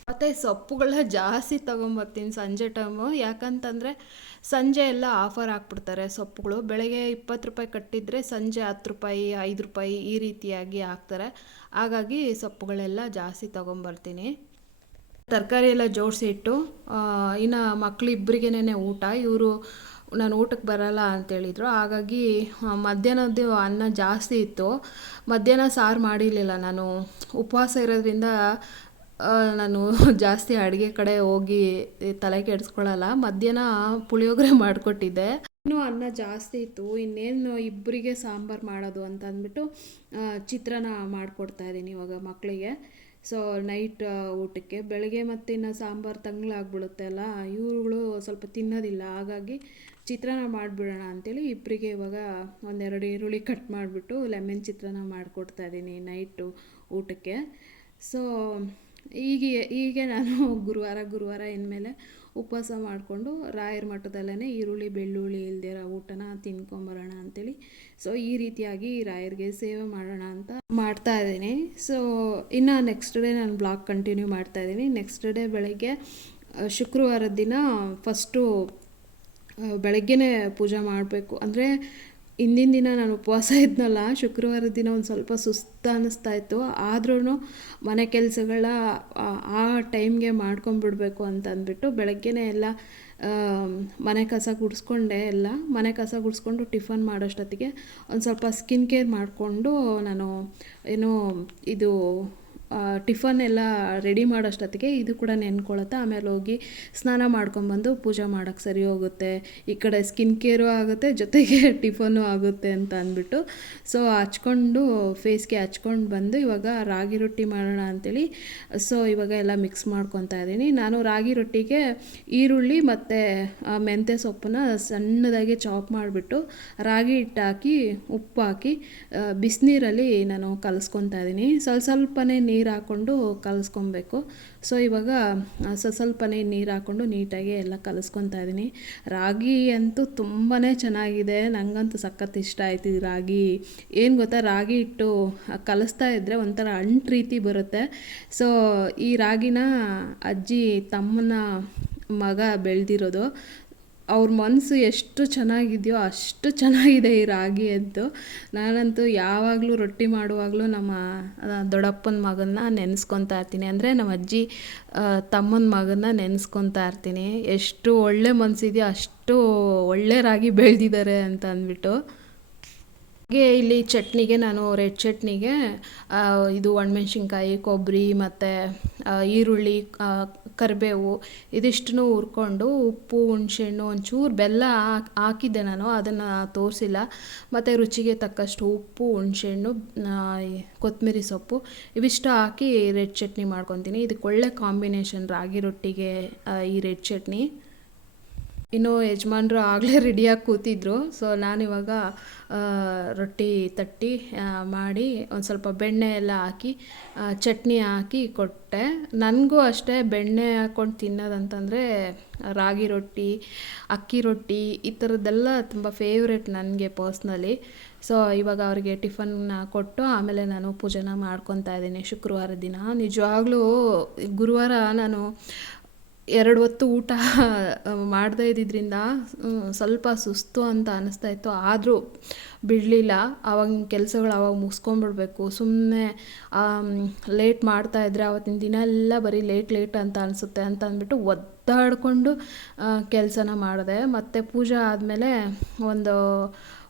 ಮತ್ತು ಸೊಪ್ಪುಗಳನ್ನ ಜಾಸ್ತಿ ತೊಗೊಂಬರ್ತೀನಿ ಸಂಜೆ ಟೈಮು. ಯಾಕಂತಂದರೆ ಸಂಜೆ ಎಲ್ಲ ಆಫರ್ ಹಾಕ್ಬಿಡ್ತಾರೆ ಸೊಪ್ಪುಗಳು. ಬೆಳಗ್ಗೆ ಇಪ್ಪತ್ತು ರೂಪಾಯಿ ಕಟ್ಟಿದರೆ ಸಂಜೆ ಹತ್ತು ರೂಪಾಯಿ, ಐದು ರೂಪಾಯಿ ಈ ರೀತಿಯಾಗಿ ಹಾಕ್ತಾರೆ. ಹಾಗಾಗಿ ಸೊಪ್ಪುಗಳೆಲ್ಲ ಜಾಸ್ತಿ ತೊಗೊಂಬರ್ತೀನಿ ತರಕಾರಿ ಎಲ್ಲ ಜೋಡಿಸಿಟ್ಟು ಇನ್ನು ಮಕ್ಳು ಇಬ್ಬರಿಗೇನೆ ಊಟ. ಇವರು, ನಾನು ಊಟಕ್ಕೆ ಬರಲ್ಲ ಅಂತೇಳಿದರು. ಹಾಗಾಗಿ ಮಧ್ಯಾಹ್ನದ್ದು ಅನ್ನ ಜಾಸ್ತಿ ಇತ್ತು. ಮಧ್ಯಾಹ್ನ ಸಾರು ಮಾಡಿರಲಿಲ್ಲ ನಾನು. ಉಪವಾಸ ಇರೋದ್ರಿಂದ ನಾನು ಜಾಸ್ತಿ ಅಡುಗೆ ಕಡೆ ಹೋಗಿ ತಲೆ ಕೆಡಿಸ್ಕೊಳ್ಳಲ್ಲ ಮಧ್ಯಾಹ್ನ ಪುಳಿಯೋಗರೆ ಮಾಡಿಕೊಟ್ಟಿದ್ದೆ. ಇನ್ನೂ ಅನ್ನ ಜಾಸ್ತಿ ಇತ್ತು. ಇನ್ನೇನು ಇಬ್ಬರಿಗೆ ಸಾಂಬಾರು ಮಾಡೋದು ಅಂತ ಅಂದ್ಬಿಟ್ಟು ಚಿತ್ರಾನ್ನ ಮಾಡಿಕೊಡ್ತಾ ಇದ್ದೀನಿ ಇವಾಗ ಮಕ್ಕಳಿಗೆ ಸೊ ನೈಟ್ ಊಟಕ್ಕೆ. ಬೆಳಗ್ಗೆ ಮತ್ತೆ ಇನ್ನು ಸಾಂಬಾರು ತಂಗ್ಳಾಗ್ಬಿಡುತ್ತೆ ಅಲ್ಲ, ಇವ್ರುಗಳು ಸ್ವಲ್ಪ ತಿನ್ನೋದಿಲ್ಲ. ಹಾಗಾಗಿ ಚಿತ್ರಾನ್ನ ಮಾಡಿಬಿಡೋಣ ಅಂತೇಳಿ ಇಬ್ಬರಿಗೆ ಇವಾಗ ಒಂದೆರಡು ಈರುಳ್ಳಿ ಕಟ್ ಮಾಡಿಬಿಟ್ಟು ಲೆಮನ್ ಚಿತ್ರಾನ್ನ ಮಾಡಿಕೊಡ್ತಾ ಇದ್ದೀನಿ ನೈಟು ಊಟಕ್ಕೆ. ಸೊ ಹೀಗೆ ಹೀಗೆ ನಾನು ಗುರುವಾರ ಗುರುವಾರ ಇನ್ಮೇಲೆ ಉಪವಾಸ ಮಾಡಿಕೊಂಡು ರಾಯರ ಮಠದಲ್ಲೇ ಈರುಳ್ಳಿ, ಬೆಳ್ಳುಳ್ಳಿ ಇಲ್ದಿರೋ ಊಟನ ತಿನ್ಕೊಂಬರೋಣ ಅಂತೇಳಿ. ಸೊ ಈ ರೀತಿಯಾಗಿ ರಾಯರಿಗೆ ಸೇವೆ ಮಾಡೋಣ ಅಂತ ಮಾಡ್ತಾ ಇದ್ದೀನಿ. ಸೊ ಇನ್ನು ನೆಕ್ಸ್ಟ್ ಡೇ ನಾನು ಬ್ಲಾಗ್ ಕಂಟಿನ್ಯೂ ಮಾಡ್ತಾ ಇದ್ದೀನಿ. ನೆಕ್ಸ್ಟ್ ಡೇ ಬೆಳಗ್ಗೆ ಶುಕ್ರವಾರದ ದಿನ ಫಸ್ಟು ಬೆಳಗ್ಗೆನೇ ಪೂಜೆ ಮಾಡಬೇಕು. ಅಂದರೆ ಹಿಂದಿನ ದಿನ ನಾನು ಉಪವಾಸ ಇದ್ನಲ್ಲ ಶುಕ್ರವಾರದ ದಿನ ಒಂದು ಸ್ವಲ್ಪ ಸುಸ್ತು ಅನ್ನಿಸ್ತಾ ಇತ್ತು. ಆದ್ರೂ ಮನೆ ಕೆಲಸಗಳ, ಆ ಟೈಮ್ಗೆ ಮಾಡ್ಕೊಂಬಿಡ್ಬೇಕು ಅಂತ ಅಂದ್ಬಿಟ್ಟು ಬೆಳಗ್ಗೆನೇ ಎಲ್ಲ ಮನೆ ಕಸ ಗುಡಿಸ್ಕೊಂಡೆ ಎಲ್ಲ. ಮನೆ ಕಸ ಗುಡಿಸ್ಕೊಂಡು ಟಿಫನ್ ಮಾಡೋಷ್ಟೊತ್ತಿಗೆ ಒಂದು ಸ್ವಲ್ಪ ಸ್ಕಿನ್ ಕೇರ್ ಮಾಡಿಕೊಂಡು ನಾನು, ಏನು, ಇದು ಟಿಫನ್ ಎಲ್ಲ ರೆಡಿ ಮಾಡೋಷ್ಟೊತ್ತಿಗೆ ಇದು ಕೂಡ ನೆನ್ಕೊಳತ್ತೆ. ಆಮೇಲೆ ಹೋಗಿ ಸ್ನಾನ ಮಾಡ್ಕೊಂಬಂದು ಪೂಜೆ ಮಾಡೋಕ್ಕೆ ಸರಿ ಹೋಗುತ್ತೆ. ಈ ಕಡೆ ಸ್ಕಿನ್ ಕೇರು ಆಗುತ್ತೆ, ಜೊತೆಗೆ ಟಿಫನ್ನು ಆಗುತ್ತೆ ಅಂತ ಅಂದ್ಬಿಟ್ಟು. ಸೊ ಹಚ್ಕೊಂಡು ಫೇಸ್ಗೆ ಹಚ್ಕೊಂಡು ಬಂದು ಇವಾಗ ರಾಗಿ ರೊಟ್ಟಿ ಮಾಡೋಣ ಅಂತೇಳಿ. ಸೊ ಇವಾಗ ಎಲ್ಲ ಮಿಕ್ಸ್ ಮಾಡ್ಕೊತಾ ಇದ್ದೀನಿ. ನಾನು ರಾಗಿ ರೊಟ್ಟಿಗೆ ಈರುಳ್ಳಿ ಮತ್ತು ಮೆಂತ್ಯ ಸೊಪ್ಪನ್ನ ಸಣ್ಣದಾಗಿ ಚಾಪ್ ಮಾಡಿಬಿಟ್ಟು ರಾಗಿ ಹಿಟ್ಟು ಹಾಕಿ ಉಪ್ಪು ಹಾಕಿ ಬಿಸಿನೀರಲ್ಲಿ ನಾನು ಕಲಸ್ಕೊತಾ ಇದ್ದೀನಿ. ಸ್ವಲ್ಪ ಸ್ವಲ್ಪನೇ ನೀರು ಹಾಕ್ಕೊಂಡು ಕಲಸ್ಕೊಬೇಕು. ಸೊ ಇವಾಗ ಸ್ವಸ್ವಲ್ಪನೇ ಸ್ವಲ್ಪ ಸ್ವಲ್ಪನೇ ನೀರು ಹಾಕ್ಕೊಂಡು ನೀಟಾಗಿ ಎಲ್ಲ ಕಲಸ್ಕೊತಾ ಇದ್ದೀನಿ. ರಾಗಿ ಅಂತೂ ತುಂಬಾ ಚೆನ್ನಾಗಿದೆ. ನನಗಂತೂ ಸಖತ್ ಇಷ್ಟ ಆಯ್ತು ರಾಗಿ. ಏನು ಗೊತ್ತಾ, ರಾಗಿ ಇಟ್ಟು ಕಲಿಸ್ತಾ ಇದ್ದರೆ ಒಂಥರ ಅಂಟು ರೀತಿ ಬರುತ್ತೆ. ಸೊ ಈ ರಾಗಿನ ಅಜ್ಜಿ ತಮ್ಮನ ಮಗ ಬೆಳೆದಿರೋದು. ಅವ್ರ ಮನಸ್ಸು ಎಷ್ಟು ಚೆನ್ನಾಗಿದೆಯೋ ಅಷ್ಟು ಚೆನ್ನಾಗಿದೆ ಈ ರಾಗಿ ಎದ್ದು. ನಾನಂತೂ ಯಾವಾಗಲೂ ರೊಟ್ಟಿ ಮಾಡುವಾಗಲೂ ನಮ್ಮ ದೊಡ್ಡಪ್ಪನ ಮಗನ್ನ ನೆನೆಸ್ಕೊತಾ ಇರ್ತೀನಿ. ಅಂದರೆ ನಮ್ಮ ಅಜ್ಜಿ ತಮ್ಮನ ಮಗನ್ನ ನೆನೆಸ್ಕೊತಾ ಇರ್ತೀನಿ. ಎಷ್ಟು ಒಳ್ಳೆ ಮನಸ್ಸಿದೆಯೋ ಅಷ್ಟು ಒಳ್ಳೆ ರಾಗಿ ಬೆಳೆದಿದ್ದಾರೆ ಅಂತ ಅಂದ್ಬಿಟ್ಟು. ಹಾಗೆ ಇಲ್ಲಿ ಚಟ್ನಿಗೆ ನಾನು ರೆಡ್ ಚಟ್ನಿಗೆ ಇದು ಒಣಮೆಣ್ಸಿನ್ಕಾಯಿ ಕೊಬ್ಬರಿ ಮತ್ತು ಈರುಳ್ಳಿ ಕರಿಬೇವು ಇದಿಷ್ಟನ್ನು ಹುರ್ಕೊಂಡು ಉಪ್ಪು, ಹುಣ್ಸೆಹಣ್ಣು ಒಂಚೂರು ಬೆಲ್ಲ ಹಾಕ್- ಹಾಕಿದ್ದೆ ನಾನು, ಅದನ್ನು ತೋರಿಸಿಲ್ಲ. ಮತ್ತು ರುಚಿಗೆ ತಕ್ಕಷ್ಟು ಉಪ್ಪು, ಹುಣ್ಸೆಹಣ್ಣು ಕೊತ್ತಂಬರಿ ಸೊಪ್ಪು ಇವಿಷ್ಟು ಹಾಕಿ ರೆಡ್ ಚಟ್ನಿ ಮಾಡ್ಕೊತೀನಿ. ಇದಕ್ಕೆ ಒಳ್ಳೆ ಕಾಂಬಿನೇಷನ್ ರಾಗಿ ರೊಟ್ಟಿಗೆ ಈ ರೆಡ್ ಚಟ್ನಿ. ಇನ್ನು ಯಜಮಾನ್ರು ಆಗಲೇ ರೆಡಿಯಾಗಿ ಕೂತಿದ್ರು. ಸೊ ನಾನಿವಾಗ ರೊಟ್ಟಿ ತಟ್ಟಿ ಮಾಡಿ ಒಂದು ಸ್ವಲ್ಪ ಬೆಣ್ಣೆ ಎಲ್ಲ ಹಾಕಿ ಚಟ್ನಿ ಹಾಕಿ ಕೊಟ್ಟೆ. ನನಗೂ ಅಷ್ಟೇ ಬೆಣ್ಣೆ ಹಾಕ್ಕೊಂಡು ತಿನ್ನೋದಂತಂದರೆ ರಾಗಿ ರೊಟ್ಟಿ, ಅಕ್ಕಿ ರೊಟ್ಟಿ ಈ ಥರದ್ದೆಲ್ಲ ತುಂಬ ಫೇವ್ರೆಟ್ ನನಗೆ ಪರ್ಸ್ನಲಿ ಸೊ ಇವಾಗ ಅವರಿಗೆ ಟಿಫನ್ನ ಕೊಟ್ಟು ಆಮೇಲೆ ನಾನು ಪೂಜೆನ ಮಾಡ್ಕೊತಾ ಇದ್ದೀನಿ ಶುಕ್ರವಾರ ದಿನ. ನಿಜವಾಗ್ಲೂ ಗುರುವಾರ ನಾನು ಎರಡು ಹೊತ್ತು ಊಟ ಮಾಡದೇ ಇದ್ದಿದ್ದರಿಂದ ಸ್ವಲ್ಪ ಸುಸ್ತು ಅಂತ ಅನ್ನಿಸ್ತಾ ಇತ್ತು. ಆದರೂ ಬಿಡಲಿಲ್ಲ. ಆವಾಗಿನ ಕೆಲಸಗಳು ಆವಾಗ ಮುಗಿಸ್ಕೊಂಬಿಡ್ಬೇಕು ಸುಮ್ಮನೆ ಲೇಟ್ ಮಾಡ್ತಾ ಇದ್ದರೆ ಆವತ್ತಿನ ದಿನ ಎಲ್ಲ ಬರೀ ಲೇಟ್ ಲೇಟ್ ಅಂತ ಅನಿಸುತ್ತೆ ಅಂತ ಅಂದ್ಬಿಟ್ಟು ಒದ್ದಾಡಿಕೊಂಡು ಕೆಲಸನ ಮಾಡಿದೆ. ಮತ್ತು ಪೂಜೆ ಆದಮೇಲೆ ಒಂದು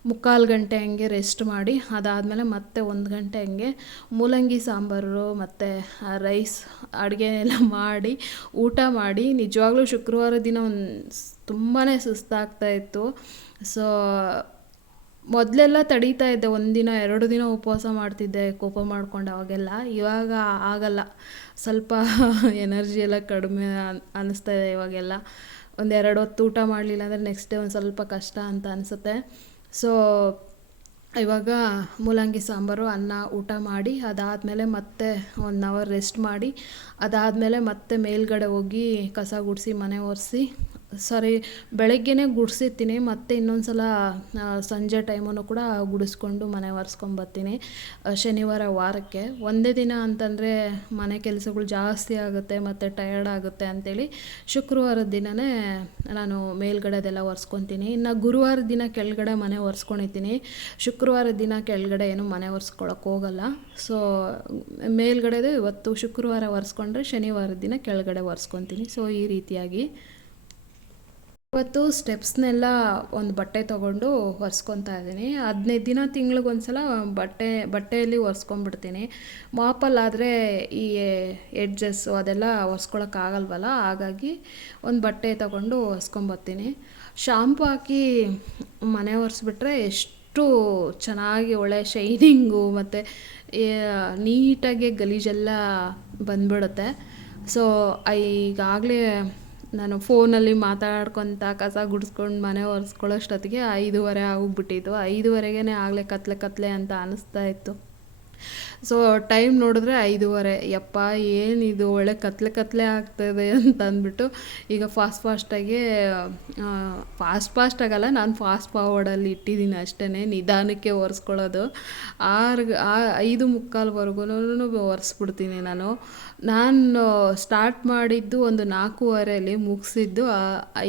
ಮುಕ್ಕಾಲು ಗಂಟೆ ಹಂಗೆ ರೆಸ್ಟ್ ಮಾಡಿ, ಅದಾದಮೇಲೆ ಮತ್ತೆ ಒಂದು ಗಂಟೆ ಹಂಗೆ ಮೂಲಂಗಿ ಸಾಂಬಾರು ಮತ್ತು ರೈಸ್ ಅಡುಗೆ ಎಲ್ಲ ಮಾಡಿ, ಊಟ ಮಾಡಿ, ನಿಜವಾಗ್ಲೂ ಶುಕ್ರವಾರ ದಿನ ಒಂದು ತುಂಬಾ ಸುಸ್ತಾಗ್ತಾಯಿತ್ತು ಸೊ ಮೊದಲೆಲ್ಲ ತಡೀತಾ ಇದ್ದೆ ಒಂದಿನ ಎರಡು ದಿನ ಉಪವಾಸ ಮಾಡ್ತಿದ್ದೆ, ಕೋಪ ಮಾಡ್ಕೊಂಡು ಅವಾಗೆಲ್ಲ. ಇವಾಗ ಆಗಲ್ಲ. ಸ್ವಲ್ಪ ಎನರ್ಜಿ ಎಲ್ಲ ಕಡಿಮೆ ಅನ್ನಿಸ್ತಾ ಇದೆ ಇವಾಗೆಲ್ಲ. ಒಂದೆರಡು ಹೊತ್ತು ಊಟ ಮಾಡಲಿಲ್ಲ ಅಂದರೆ ನೆಕ್ಸ್ಟ್ ಡೇ ಒಂದು ಸ್ವಲ್ಪ ಕಷ್ಟ ಅಂತ ಅನಿಸುತ್ತೆ. ಸೊ ಇವಾಗ ಮೂಲಂಗಿ ಸಾಂಬಾರು, ಅನ್ನ, ಊಟ ಮಾಡಿ, ಅದಾದಮೇಲೆ ಮತ್ತೆ ಒನ್ ಅವರ್ ರೆಸ್ಟ್ ಮಾಡಿ, ಅದಾದಮೇಲೆ ಮತ್ತೆ ಮೇಲ್ಗಡೆ ಹೋಗಿ ಕಸ ಗುಡಿಸಿ, ಮನೆ ಒರೆಸಿ ಸಾರಿ, ಬೆಳಗ್ಗೆನೇ ಗುಡಿಸಿರ್ತೀನಿ, ಮತ್ತು ಇನ್ನೊಂದು ಸಲ ಸಂಜೆ ಟೈಮನ್ನು ಕೂಡ ಗುಡಿಸ್ಕೊಂಡು ಮನೆ ಒರೆಸ್ಕೊಂಬರ್ತೀನಿ ಶನಿವಾರ ವಾರಕ್ಕೆ. ಒಂದೇ ದಿನ ಅಂತಂದರೆ ಮನೆ ಕೆಲಸಗಳು ಜಾಸ್ತಿ ಆಗುತ್ತೆ, ಮತ್ತು ಟಯರ್ಡ್ ಆಗುತ್ತೆ ಅಂಥೇಳಿ ಶುಕ್ರವಾರದ ದಿನವೇ ನಾನು ಮೇಲ್ಗಡೆದೆಲ್ಲ ಒರೆಸ್ಕೊತೀನಿ. ಇನ್ನು ಗುರುವಾರದ ದಿನ ಕೆಳಗಡೆ ಮನೆ ಒರೆಸ್ಕೊಂಡಿದ್ದೀನಿ. ಶುಕ್ರವಾರದ ದಿನ ಕೆಳಗಡೆ ಏನು ಮನೆ ಒರೆಸ್ಕೊಳಕ್ಕೆ ಹೋಗಲ್ಲ. ಸೊ ಮೇಲ್ಗಡೆದು ಇವತ್ತು ಶುಕ್ರವಾರ ಒರೆಸ್ಕೊಂಡ್ರೆ ಶನಿವಾರದ ದಿನ ಕೆಳಗಡೆ ಒರೆಸ್ಕೊತೀನಿ. ಸೊ ಈ ರೀತಿಯಾಗಿ. ಇವತ್ತು ಸ್ಟೆಪ್ಸ್ನೆಲ್ಲ ಒಂದು ಬಟ್ಟೆ ತೊಗೊಂಡು ಒರೆಸ್ಕೊತಾ ಇದ್ದೀನಿ. ಹದಿನೈದು ದಿನ ತಿಂಗ್ಳಿಗೊಂದ್ಸಲ ಬಟ್ಟೆ, ಬಟ್ಟೆಯಲ್ಲಿ ಒರೆಸ್ಕೊಂಡ್ಬಿಡ್ತೀನಿ. ಮಾಪಲ್ಲಾದರೆ ಈ ಎಡ್ಜಸ್ಸು ಅದೆಲ್ಲ ಒರೆಸ್ಕೊಳಕ್ಕಾಗಲ್ವಲ್ಲ ಹಾಗಾಗಿ ಒಂದು ಬಟ್ಟೆ ತೊಗೊಂಡು ಒರೆಸ್ಕೊಂಬರ್ತೀನಿ ಶಾಂಪು ಹಾಕಿ ಮನೆ ಒರೆಸ್ಬಿಟ್ರೆ ಎಷ್ಟು ಚೆನ್ನಾಗಿ ಒಳ್ಳೆ ಶೈನಿಂಗು ಮತ್ತು ನೀಟಾಗಿ ಗಲೀಜೆಲ್ಲ ಬಂದ್ಬಿಡುತ್ತೆ. ಸೊ, ಈಗಾಗಲೇ ನಾನು ಫೋನಲ್ಲಿ ಮಾತಾಡ್ಕೊತ ಕಸ ಗುಡಿಸ್ಕೊಂಡು ಮನೆ ಒರೆಸ್ಕೊಳ್ಳೋಷ್ಟೊತ್ತಿಗೆ ಐದೂವರೆ ಆಗೋಗ್ಬಿಟ್ಟಿತ್ತು. ಐದುವರೆಗೇ ಆಗಲೇ ಕತ್ಲೆ ಕತ್ಲೆ ಅಂತ ಅನ್ನಿಸ್ತಾ ಇತ್ತು. ಸೊ ಟೈಮ್ ನೋಡಿದ್ರೆ ಐದೂವರೆ. ಯಪ್ಪ ಏನಿದು ಒಳ್ಳೆ ಕತ್ಲೆ ಕತ್ಲೆ ಆಗ್ತದೆ ಅಂತ ಅಂದ್ಬಿಟ್ಟು ಈಗ ಫಾಸ್ಟ್ ಫಾಸ್ಟಾಗಿ ಫಾಸ್ಟ್ ಫಾಸ್ಟ್ ಆಗಲ್ಲ, ನಾನು ಫಾಸ್ಟ್ ಫಾರ್ವರ್ಡಲ್ಲಿ ಇಟ್ಟಿದ್ದೀನಿ ಅಷ್ಟೇ ನಿಧಾನಕ್ಕೆ ಒರೆಸ್ಕೊಳ್ಳೋದು. ಆರು ಐದು ಮುಕ್ಕಾಲ್ವರೆಗೂ ಒರೆಸ್ಬಿಡ್ತೀನಿ ನಾನು. ನಾನು ಸ್ಟಾರ್ಟ್ ಮಾಡಿದ್ದು ಒಂದು ನಾಲ್ಕೂವರೆಯಲ್ಲಿ, ಮುಗಿಸಿದ್ದು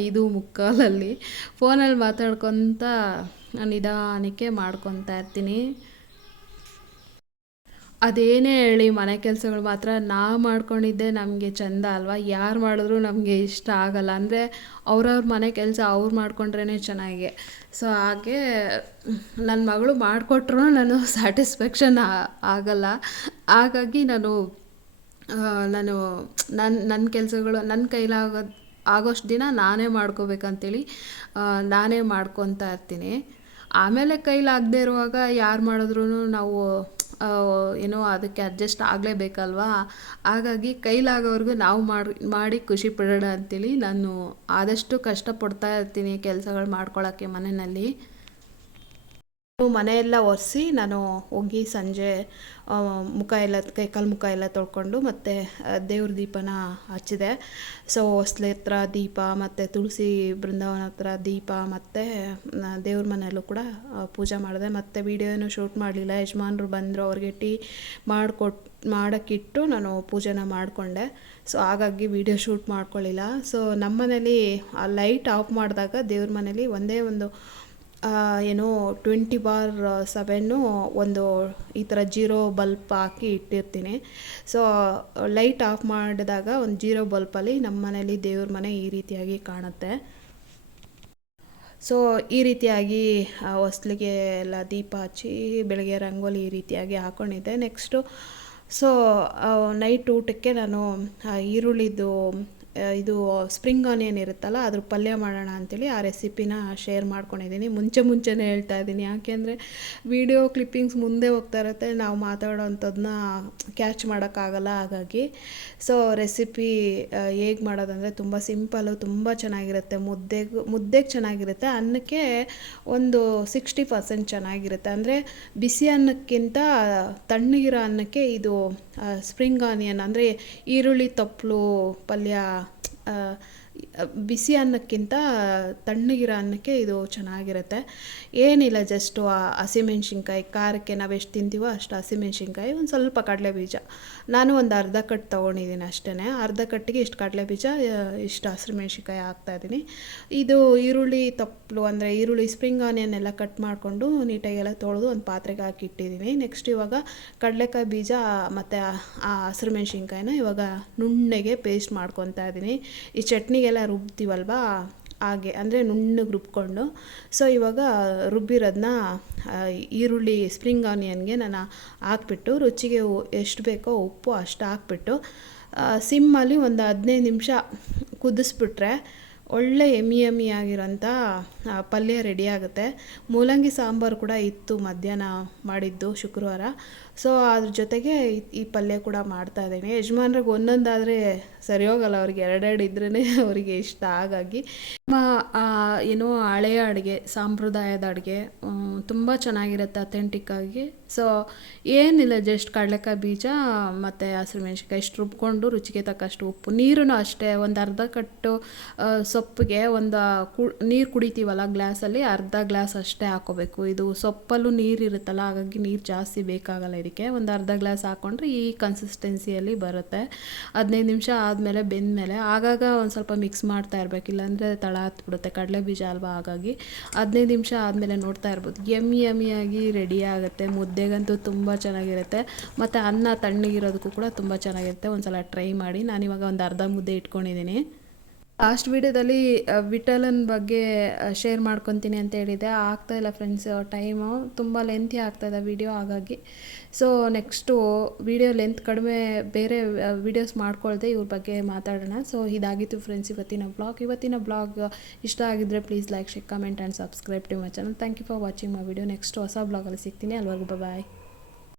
ಐದು ಮುಕ್ಕಾಲಲ್ಲಿ. ಫೋನಲ್ಲಿ ಮಾತಾಡ್ಕೊತ ನಿಧಾನಕ್ಕೆ ಮಾಡ್ಕೊತಾ ಇರ್ತೀನಿ. ಅದೇನೇ ಹೇಳಿ ಮನೆ ಕೆಲಸಗಳು ಮಾತ್ರ ನಾ ಮಾಡ್ಕೊಂಡಿದ್ದೆ ನಮಗೆ ಚೆಂದ ಅಲ್ವಾ? ಯಾರು ಮಾಡಿದ್ರು ನಮಗೆ ಇಷ್ಟ ಆಗಲ್ಲ. ಅಂದರೆ ಅವ್ರವ್ರ ಮನೆ ಕೆಲಸ ಅವ್ರು ಮಾಡ್ಕೊಂಡ್ರೇ ಚೆನ್ನಾಗಿ. ಸೊ ಹಾಗೆ ನನ್ನ ಮಗಳು ಮಾಡಿಕೊಟ್ರು ನಾನು ಸ್ಯಾಟಿಸ್ಫ್ಯಾಕ್ಷನ್ ಆಗಲ್ಲ. ಹಾಗಾಗಿ ನಾನು ನಾನು ನನ್ನ ನನ್ನ ಕೆಲಸಗಳು ನನ್ನ ಕೈಲಾಗೋದು ಆಗೋಷ್ಟು ದಿನ ನಾನೇ ಮಾಡ್ಕೋಬೇಕಂತೇಳಿ ನಾನೇ ಮಾಡ್ಕೊತಾ ಇರ್ತೀನಿ. ಆಮೇಲೆ ಕೈಲಾಗದೇ ಇರುವಾಗ ಯಾರು ಮಾಡಿದ್ರೂ ನಾವು ಏನೋ ಅದಕ್ಕೆ ಅಡ್ಜಸ್ಟ್ ಆಗಲೇಬೇಕಲ್ವಾ? ಹಾಗಾಗಿ ಕೈಲಾಗೋವರೆಗೂ ನಾವು ಮಾಡಿ ಮಾಡಿ ಖುಷಿ ಪಡೋಣ ಅಂತೇಳಿ ನಾನು ಆದಷ್ಟು ಕಷ್ಟಪಡ್ತಾ ಇರ್ತೀನಿ ಕೆಲಸಗಳು ಮಾಡ್ಕೊಳ್ಳೋಕ್ಕೆ ಮನೆಯಲ್ಲಿ. ಮನೆಯೆಲ್ಲ ಒರೆಸಿ ನಾನು ಹೋಗಿ ಸಂಜೆ ಮುಖ ಎಲ್ಲ ಕೈಕಾಲು ಮುಖ ಎಲ್ಲ ತೊಳ್ಕೊಂಡು ಮತ್ತು ದೇವ್ರ ದೀಪನ ಹಚ್ಚಿದೆ. ಸೊ ಹೊಸ್ಲೆ ಹತ್ರ ದೀಪ, ಮತ್ತು ತುಳಸಿ ಬೃಂದಾವನ ಹತ್ರ ದೀಪ, ಮತ್ತು ದೇವ್ರ ಮನೆಯಲ್ಲೂ ಕೂಡ ಪೂಜೆ ಮಾಡಿದೆ. ಮತ್ತು ವೀಡಿಯೋನು ಶೂಟ್ ಮಾಡಲಿಲ್ಲ. ಯಜಮಾನ್ರು ಬಂದರು, ಅವ್ರಿಗೆ ಟೀ ಮಾಡಿಕೊಟ್ಟು ಮಾಡೋಕ್ಕಿಟ್ಟು ನಾನು ಪೂಜೆನ ಮಾಡಿಕೊಂಡೆ. ಸೊ ಹಾಗಾಗಿ ವೀಡಿಯೋ ಶೂಟ್ ಮಾಡ್ಕೊಳ್ಳಿಲ್ಲ. ಸೊ ನಮ್ಮ ಮನೇಲಿ ಲೈಟ್ ಆಫ್ ಮಾಡಿದಾಗ ದೇವ್ರ ಮನೇಲಿ ಒಂದೇ ಒಂದು ಏನು ಟ್ವೆಂಟಿ ಬಾರ್ ಸೆವೆನ್ನು ಒಂದು ಈ ಥರ ಜೀರೋ ಬಲ್ಪ್ ಹಾಕಿ ಇಟ್ಟಿರ್ತೀನಿ. ಸೊ, ಲೈಟ್ ಆಫ್ ಮಾಡಿದಾಗ ಒಂದು ಜೀರೋ ಬಲ್ಪಲ್ಲಿ ನಮ್ಮ ಮನೇಲಿ ದೇವ್ರ ಮನೆ ಈ ರೀತಿಯಾಗಿ ಕಾಣುತ್ತೆ. ಸೊ, ಈ ರೀತಿಯಾಗಿ ಹೊಸ್ಲಿಗೆ ಎಲ್ಲ ದೀಪ ಹಚ್ಚಿ ಬೆಳಗ್ಗೆ ರಂಗೋಲಿ ಈ ರೀತಿಯಾಗಿ ಹಾಕ್ಕೊಂಡಿದ್ದೆ ನೆಕ್ಸ್ಟು, ಸೊ ನೈಟ್ ಊಟಕ್ಕೆ ನಾನು ಈರುಳ್ಳಿದು ಇದು ಸ್ಪ್ರಿಂಗ್ ಆನಿಯನ್ ಇರುತ್ತಲ್ಲ, ಅದ್ರ ಪಲ್ಯ ಮಾಡೋಣ ಅಂತೇಳಿ ಆ ರೆಸಿಪಿನ ಶೇರ್ ಮಾಡ್ಕೊಂಡಿದ್ದೀನಿ. ಮುಂಚೆ ಮುಂಚೆನೇ ಹೇಳ್ತಾ ಇದ್ದೀನಿ. ಯಾಕೆಂದರೆ ವಿಡಿಯೋ ಕ್ಲಿಪ್ಪಿಂಗ್ಸ್ ಮುಂದೆ ಹೋಗ್ತಾ ಇರುತ್ತೆ, ನಾವು ಮಾತಾಡೋ ಅಂಥದ್ದನ್ನ ಕ್ಯಾಚ್ ಮಾಡೋಕ್ಕಾಗಲ್ಲ ಹಾಗಾಗಿ. ಸೊ ರೆಸಿಪಿ ಹೇಗೆ ಮಾಡೋದಂದರೆ ತುಂಬ ಸಿಂಪಲ್ಲು ತುಂಬ ಚೆನ್ನಾಗಿರುತ್ತೆ. ಮುದ್ದೆಗೆ ಮುದ್ದೆಗೆ ಚೆನ್ನಾಗಿರುತ್ತೆ. ಅನ್ನಕ್ಕೆ ಒಂದು ಸಿಕ್ಸ್ಟಿ ಪರ್ಸೆಂಟ್ ಚೆನ್ನಾಗಿರುತ್ತೆ. ಅಂದರೆ ಬಿಸಿ ಅನ್ನಕ್ಕಿಂತ ತಣ್ಣಗಿರೋ ಅನ್ನಕ್ಕೆ ಇದು ಸ್ಪ್ರಿಂಗ್ ಆನಿಯನ್ ಅಂದರೆ ಈರುಳ್ಳಿ ತಪ್ಪಲು ಪಲ್ಯ ಬಿಸಿ ಅನ್ನಕ್ಕಿಂತ ತಣ್ಣಗಿರೋ ಅನ್ನಕ್ಕೆ ಇದು ಚೆನ್ನಾಗಿರುತ್ತೆ. ಏನಿಲ್ಲ ಜಸ್ಟು ಹಸಿಮೆಣ್ಸಿನ್ಕಾಯಿ, ಖಾರಕ್ಕೆ ನಾವು ಎಷ್ಟು ತಿಂತೀವೋ ಅಷ್ಟು ಹಸಿಮೆಣ್ಸಿನ್ಕಾಯಿ, ಒಂದು ಸ್ವಲ್ಪ ಕಡಲೆ ಬೀಜ. ನಾನು ಒಂದು ಅರ್ಧ ಕಟ್ ತೊಗೊಂಡಿದ್ದೀನಿ ಅಷ್ಟೇ ಅರ್ಧ ಕಟ್ಟಿಗೆ ಇಷ್ಟು ಕಡಲೆ ಬೀಜ ಇಷ್ಟು ಹಸಿರು ಮೆಣ್ಸಿನ್ಕಾಯಿ ಹಾಕ್ತಾಯಿದ್ದೀನಿ ಇದು ಈರುಳ್ಳಿ ತಪ್ಪಲು ಅಂದರೆ ಈರುಳ್ಳಿ ಸ್ಪ್ರಿಂಗ್ ಆನಿಯನ್ ಎಲ್ಲ ಕಟ್ ಮಾಡಿಕೊಂಡು ನೀಟಾಗೆಲ್ಲ ತೊಳೆದು ಒಂದು ಪಾತ್ರೆಗೆ ಹಾಕಿ ಇಟ್ಟಿದ್ದೀನಿ. ನೆಕ್ಸ್ಟ್ ಇವಾಗ ಕಡಲೆಕಾಯಿ ಬೀಜ, ಮತ್ತು ಆ ಹಸಿರು ಮೆಣ್ಸಿನ್ಕಾಯಿನ ಇವಾಗ ನುಣ್ಣಗೆ ಪೇಸ್ಟ್ ಮಾಡ್ಕೊತಾ ಇದ್ದೀನಿ. ಈ ಚಟ್ನಿಗೆಲ್ಲ ರುಬ್ತೀವಲ್ವ? ಹಾಗೆ, ಅಂದರೆ ನುಣ್ಣಗೆ ರುಬ್ಕೊಂಡು. ಸೊ ಇವಾಗ ರುಬ್ಬಿರೋದನ್ನ ಈರುಳ್ಳಿ ಸ್ಪ್ರಿಂಗ್ ಆನಿಯನ್ಗೆ ನಾನು ಹಾಕ್ಬಿಟ್ಟು, ರುಚಿಗೆ ಎಷ್ಟು ಬೇಕೋ ಉಪ್ಪು ಅಷ್ಟು ಹಾಕ್ಬಿಟ್ಟು ಸಿಮ್ಮಲ್ಲಿ ಒಂದು ಹದಿನೈದು ನಿಮಿಷ ಕುದಿಸ್ಬಿಟ್ರೆ, ಒಳ್ಳೆ ಎಮ್ಮಿ ಎಮ್ಮಿ ಆಗಿರೋಂಥ ಪಲ್ಯ ರೆಡಿ ಆಗುತ್ತೆ. ಮೂಲಂಗಿ ಸಾಂಬಾರು ಕೂಡ ಇತ್ತು ಮಧ್ಯಾಹ್ನ ಮಾಡಿದ್ದು ಶುಕ್ರವಾರ. ಸೊ ಅದ್ರ ಜೊತೆಗೆ ಈ- ಪಲ್ಯ ಕೂಡ ಮಾಡ್ತಾ ಇದ್ದೀನಿ. ಯಜಮಾನ್ರಿಗೆ ಒಂದೊಂದಾದರೆ ಸರಿ ಹೋಗಲ್ಲ, ಅವ್ರಿಗೆ ಎರಡೆರಡು ಇದ್ರೇ ಅವರಿಗೆ ಇಷ್ಟ ಹಾಗಾಗಿ. ಏನೋ ಹಳೆಯ ಅಡುಗೆ, ಸಾಂಪ್ರದಾಯದ ಅಡುಗೆ ತುಂಬ ಚೆನ್ನಾಗಿರುತ್ತೆ ಅಥೆಂಟಿಕ್ಕಾಗಿ ಸೊ ಏನಿಲ್ಲ ಜಸ್ಟ್ ಕಡಲೆಕಾಯಿ ಬೀಜ, ಮತ್ತು ಹಸಿರು ಮೆಣ್ಸಿನ್ಕಾಯಿ, ಇಷ್ಟು ರುಬ್ಕೊಂಡು ರುಚಿಗೆ ತಕ್ಕಷ್ಟು ಉಪ್ಪು. ನೀರು ಅಷ್ಟೇ, ಒಂದು ಅರ್ಧ ಕಟ್ಟು ಸೊಪ್ಪಿಗೆ, ಒಂದು ಕು, ನೀರು ಕುಡಿತೀವಲ್ಲ ಗ್ಲಾಸಲ್ಲಿ ಅರ್ಧ ಗ್ಲಾಸ್ ಅಷ್ಟೇ ಹಾಕೋಬೇಕು. ಇದು ಸೊಪ್ಪಲ್ಲೂ ನೀರು ಇರುತ್ತಲ್ಲ ಹಾಗಾಗಿ ನೀರು ಜಾಸ್ತಿ ಬೇಕಾಗಲ್ಲ ಇದಕ್ಕೆ. ಒಂದು ಅರ್ಧ ಗ್ಲಾಸ್ ಹಾಕ್ಕೊಂಡ್ರೆ ಈ ಕನ್ಸಿಸ್ಟೆನ್ಸಿಯಲ್ಲಿ ಬರುತ್ತೆ. ಹದಿನೈದು ನಿಮಿಷ ಆದಮೇಲೆ ಬೆಂದಮೇಲೆ, ಆಗಾಗ ಒಂದು ಸ್ವಲ್ಪ ಮಿಕ್ಸ್ ಮಾಡ್ತಾ ಇರಬೇಕು. ಇಲ್ಲಾಂದರೆ ತಳ ಹತ್ಬಿಡುತ್ತೆ, ಕಡಲೆ ಬೀಜ ಅಲ್ವಾ ಹಾಗಾಗಿ. ಹದಿನೈದು ನಿಮಿಷ ಆದಮೇಲೆ ನೋಡ್ತಾ ಇರ್ಬೋದು. ಎಮ್ಮಿ ಎಮ್ಮಿಯಾಗಿ ರೆಡಿ ಆಗುತ್ತೆ. ಮುದ್ದೆಗಂತೂ ತುಂಬ ಚೆನ್ನಾಗಿರುತ್ತೆ. ಮತ್ತು ಅನ್ನ ತಣ್ಣಗಿರೋದಕ್ಕೂ ಕೂಡ ತುಂಬ ಚೆನ್ನಾಗಿರುತ್ತೆ. ಒಂದು ಸಲ ಟ್ರೈ ಮಾಡಿ. ನಾನಿವಾಗ ಒಂದು ಅರ್ಧ ಮುದ್ದೆ ಇಟ್ಕೊಂಡಿದ್ದೀನಿ. ಲಾಸ್ಟ್ ವಿಡಿಯೋದಲ್ಲಿ ವಿಟಲನ್ ಬಗ್ಗೆ ಶೇರ್ ಮಾಡ್ಕೊತೀನಿ ಅಂತ ಹೇಳಿದೆ. ಆಗ್ತಾ ಇಲ್ಲ ಫ್ರೆಂಡ್ಸ್ ಟೈಮು ತುಂಬ ಲೆಂತಿ ಆಗ್ತಾಯಿದೆ ವಿಡಿಯೋ ಹಾಗಾಗಿ. ಸೊ ನೆಕ್ಸ್ಟು ವಿಡಿಯೋ ಲೆಂತ್ ಕಡಿಮೆ, ಬೇರೆ ವಿಡಿಯೋಸ್ ಮಾಡ್ಕೊಳ್ದೆ ಇವ್ರ ಬಗ್ಗೆ ಮಾತಾಡೋಣ. ಸೊ ಇದಾಗಿತ್ತು ಫ್ರೆಂಡ್ಸ್ ಇವತ್ತಿನ ಬ್ಲಾಗ್ ಇವತ್ತಿನ ಬ್ಲಾಗ್ ಇಷ್ಟ ಆಗಿದ್ದರೆ please like share comment and subscribe to my channel thank you for watching my video next ಹೊಸ ಬ್ಲಾಗಲ್ಲಿ ಸಿಗ್ತೀನಿ. ಅಲ್ಲಿವರೆಗೂ ಬಾಯ್